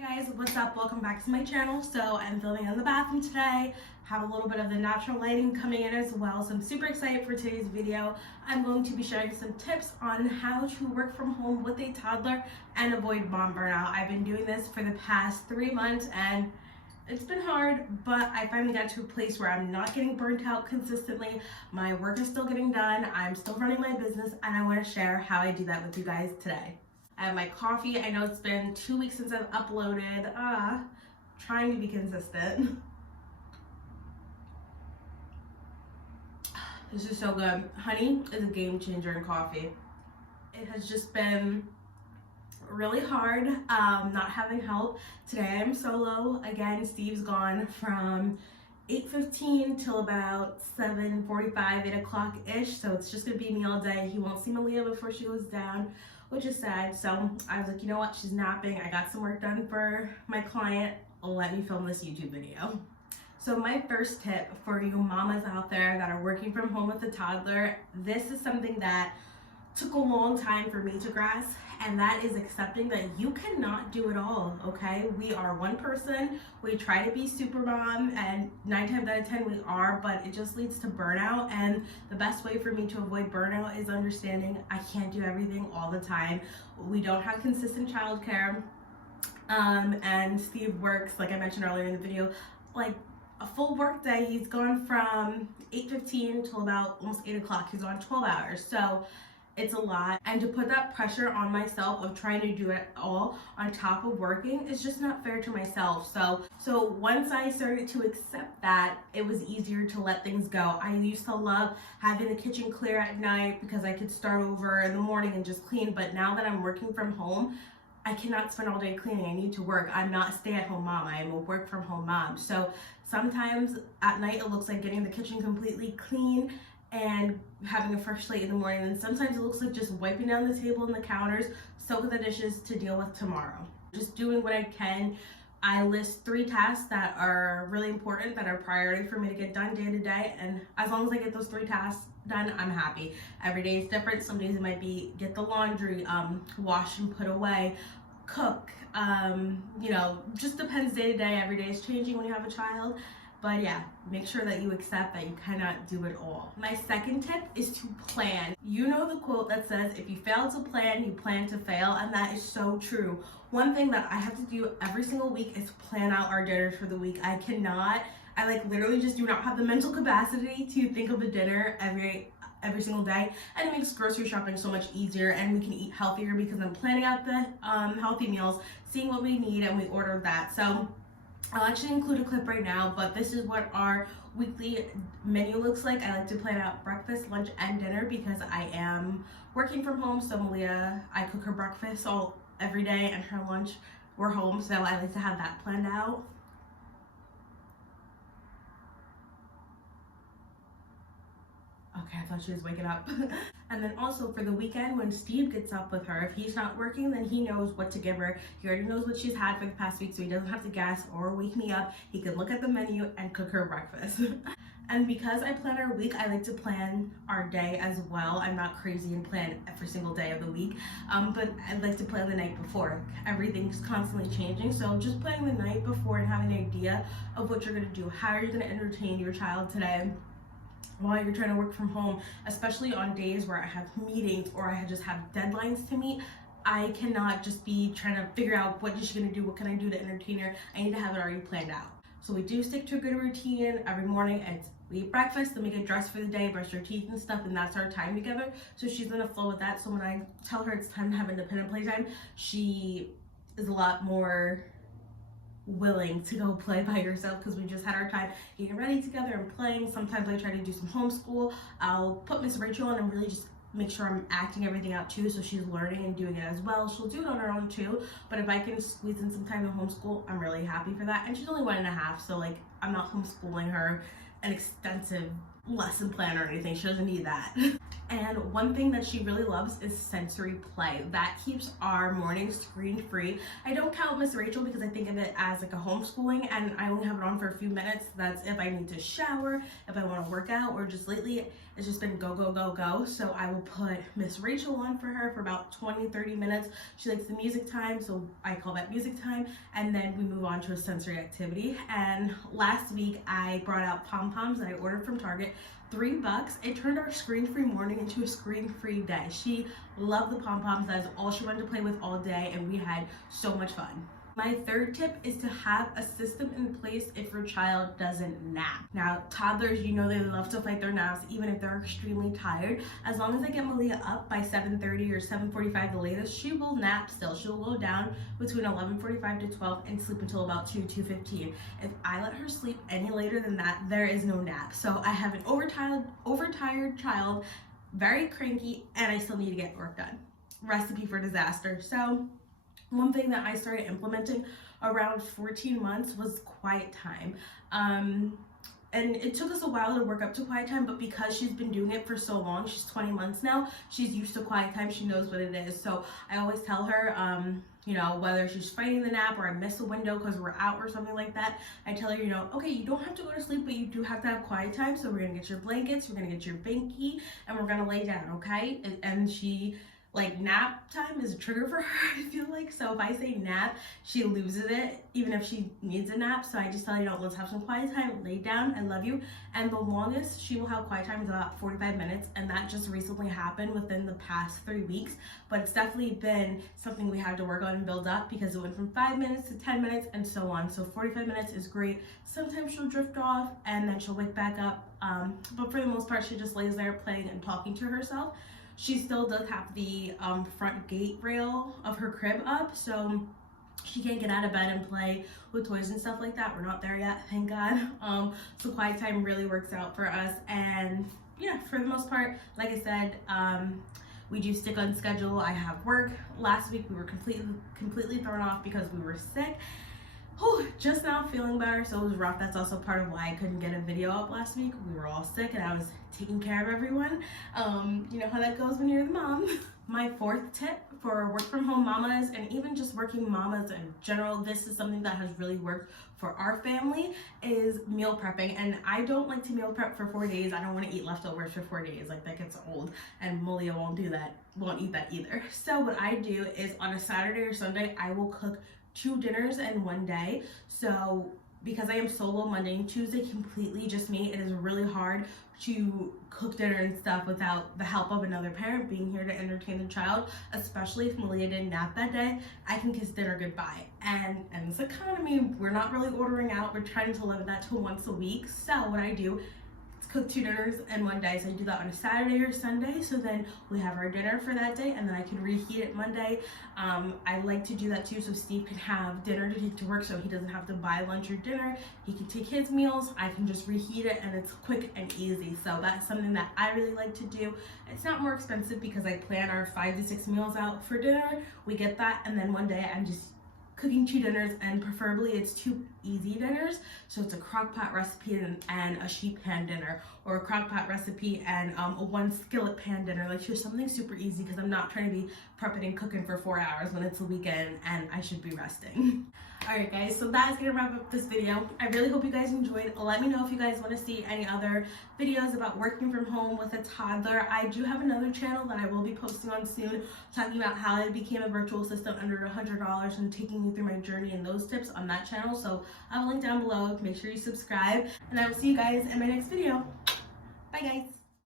Hey guys, what's up? Welcome back to my channel. So I'm filming in the bathroom today. Have a little bit of the natural lighting coming in as well. So I'm super excited for today's video. I'm going to be sharing some tips on how to work from home with a toddler and avoid mom burnout. I've been doing this for the past 3 months and it's been hard, but I finally got to a place where I'm not getting burnt out consistently. My work is still getting done. I'm still running my business and I want to share how I do that with you guys today. I have my coffee. I know it's been 2 weeks since I've uploaded. Trying to be consistent. This is so good. Honey is a game changer in coffee. It has just been really hard not having help. Today I'm solo. Again, Steve's gone from 8:15 till about 7:45, 8 o'clock ish. So it's just gonna be me all day. He won't see Malia before she goes down, which is sad. So I was like, you know what? She's napping. I got some work done for my client. Let me film this YouTube video. So my first tip for you mamas out there that are working from home with a toddler, this is something that took a long time for me to grasp, and that is accepting that you cannot do it all, okay? We are one person. We try to be super mom, and 9 times out of 10 we are, but it just leads to burnout. And the best way for me to avoid burnout is understanding I can't do everything all the time. We don't have consistent childcare, and Steve works, like I mentioned earlier in the video, like a full work day. He's gone from 8:15 till about almost 8 o'clock. He's on 12 hours. So it's a lot, and to put that pressure on myself of trying to do it all on top of working is just not fair to myself. So once I started to accept that, it was easier to let things go. I used to love having the kitchen clear at night because I could start over in the morning and just clean, but now that I'm working from home, I cannot spend all day cleaning. I need to work. I'm not a stay-at-home mom. I am a work-from-home mom. So sometimes at night it looks like getting the kitchen completely clean and having a fresh slate in the morning, and sometimes it looks like just wiping down the table and the counters, soak the dishes to deal with tomorrow. Just doing what I can. I list 3 tasks that are really important, that are priority for me to get done day to day, and as long as I get those 3 tasks done, I'm happy. Every day is different. Some days it might be get the laundry, wash and put away, cook, you know, just depends day to day. Every day is changing when you have a child. But yeah, make sure that you accept that you cannot do it all. My second tip is to plan. You know the quote that says, if you fail to plan, you plan to fail, and that is so true. One thing that I have to do every single week is plan out our dinners for the week. I literally just do not have the mental capacity to think of a dinner every single day, and it makes grocery shopping so much easier, and we can eat healthier because I'm planning out the healthy meals, seeing what we need, and we order that. So I'll actually include a clip right now, but this is what our weekly menu looks like. I like to plan out breakfast, lunch, and dinner because I am working from home. So Malia, I cook her breakfast every day, and her lunch, we're home. So I like to have that planned out. Okay, I thought she was waking up. And then also for the weekend, when Steve gets up with her, if he's not working, then he knows what to give her. He already knows what she's had for the past week, so he doesn't have to gas or wake me up. He can look at the menu and cook her breakfast. And because I plan our week, I like to plan our day as well. I'm not crazy and plan every single day of the week, but I like to plan the night before. Everything's constantly changing, so just planning the night before and having an idea of what you're gonna do. How are you gonna entertain your child today while you're trying to work from home, especially on days where I have meetings or I just have deadlines to meet. I cannot just be trying to figure out what is she gonna do, what can I do to entertain her. I need to have it already planned out. So we do stick to a good routine every morning. We eat breakfast, then we get dressed for the day, brush our teeth and stuff, and that's our time together. So she's gonna flow with that. So when I tell her it's time to have independent playtime, she is a lot more willing to go play by herself because we just had our time getting ready together and playing. Sometimes I try to do some homeschool. I'll put Miss Rachel on and really just make sure I'm acting everything out too, so she's learning and doing it as well. She'll do it on her own too, but if I can squeeze in some time to homeschool, I'm really happy for that. And she's only 1.5, so like I'm not homeschooling her an extensive lesson plan or anything. She doesn't need that. And one thing that she really loves is sensory play. That keeps our mornings screen free. I don't count Miss Rachel because I think of it as like a homeschooling, and I only have it on for a few minutes. That's if I need to shower, if I want to work out, or just lately it's just been go, go, go, go. So I will put Miss Rachel on for her for about 20-30 minutes. She likes the music time, so I call that music time, and then we move on to a sensory activity. And last week I brought out pom-poms that I ordered from Target. $3. It turned our screen-free morning into a screen-free day. She loved the pom-poms. That's all she wanted to play with all day, and we had so much fun. My third tip is to have a system in place if your child doesn't nap. Now, toddlers, you know they love to fight their naps even if they're extremely tired. As long as I get Malia up by 7:30 or 7:45 the latest, she will nap still. She'll go down between 11:45 to 12 and sleep until about 2:15. If I let her sleep any later than that, there is no nap. So I have an overtired child, very cranky, and I still need to get work done. Recipe for disaster. So one thing that I started implementing around 14 months was quiet time. And it took us a while to work up to quiet time, but because she's been doing it for so long, she's 20 months now, she's used to quiet time, she knows what it is. So I always tell her, you know, whether she's fighting the nap or I miss a window because we're out or something like that, I tell her, you know, okay, you don't have to go to sleep, but you do have to have quiet time. So we're gonna get your blankets, we're gonna get your binky, and we're gonna lay down, okay? And she, like, nap time is a trigger for her, I feel like. So if I say nap, she loses it, even if she needs a nap. So I just tell her, you know, let's have some quiet time, lay down, I love you. And the longest she will have quiet time is about 45 minutes. And that just recently happened within the past 3 weeks. But it's definitely been something we had to work on and build up because it went from 5 minutes to 10 minutes and so on. So 45 minutes is great. Sometimes she'll drift off and then she'll wake back up. But for the most part, she just lays there playing and talking to herself. She still does have the front gate rail of her crib up, so she can't get out of bed and play with toys and stuff like that. We're not there yet, thank God. So quiet time really works out for us. And yeah, for the most part, like I said, we do stick on schedule. I have work. Last week we were completely thrown off because we were sick. Just now feeling better, so it was rough. That's also part of why I couldn't get a video up last week. We were all sick and I was taking care of everyone. You know how that goes when you're the mom. My fourth tip for work from home mamas and even just working mamas in general, this is something that has really worked for our family, is meal prepping. And I don't like to meal prep for 4 days. I don't want to eat leftovers for 4 days. Like, that gets old, and Malia won't do that, won't eat that either. So what I do is on a Saturday or Sunday, I will cook 2 dinners in one day. So because I am solo, Monday and Tuesday completely just me, it is really hard to cook dinner and stuff without the help of another parent being here to entertain the child, especially if Malia didn't nap that day. I can kiss dinner goodbye. And in this economy, we're not really ordering out. We're trying to limit that to once a week. So what I do, cook 2 dinners in one day. So I do that on a Saturday or Sunday. So then we have our dinner for that day and then I can reheat it Monday. I like to do that too, so Steve can have dinner to take to work, so he doesn't have to buy lunch or dinner. He can take his meals. I can just reheat it and it's quick and easy. So that's something that I really like to do. It's not more expensive because I plan our 5 to 6 meals out for dinner. We get that, and then one day I'm just cooking 2 dinners, and preferably it's 2 easy dinners. So it's a crock pot recipe and a sheet pan dinner, or a crock pot recipe and a 1 skillet pan dinner. Like, just something super easy because I'm not trying to be prepping and cooking for 4 hours when it's the weekend and I should be resting. Alright guys, so that is going to wrap up this video. I really hope you guys enjoyed. Let me know if you guys want to see any other videos about working from home with a toddler. I do have another channel that I will be posting on soon, talking about how I became a virtual assistant under $100 and taking you through my journey and those tips on that channel. So I will link down below. Make sure you subscribe, and I will see you guys in my next video. Bye guys.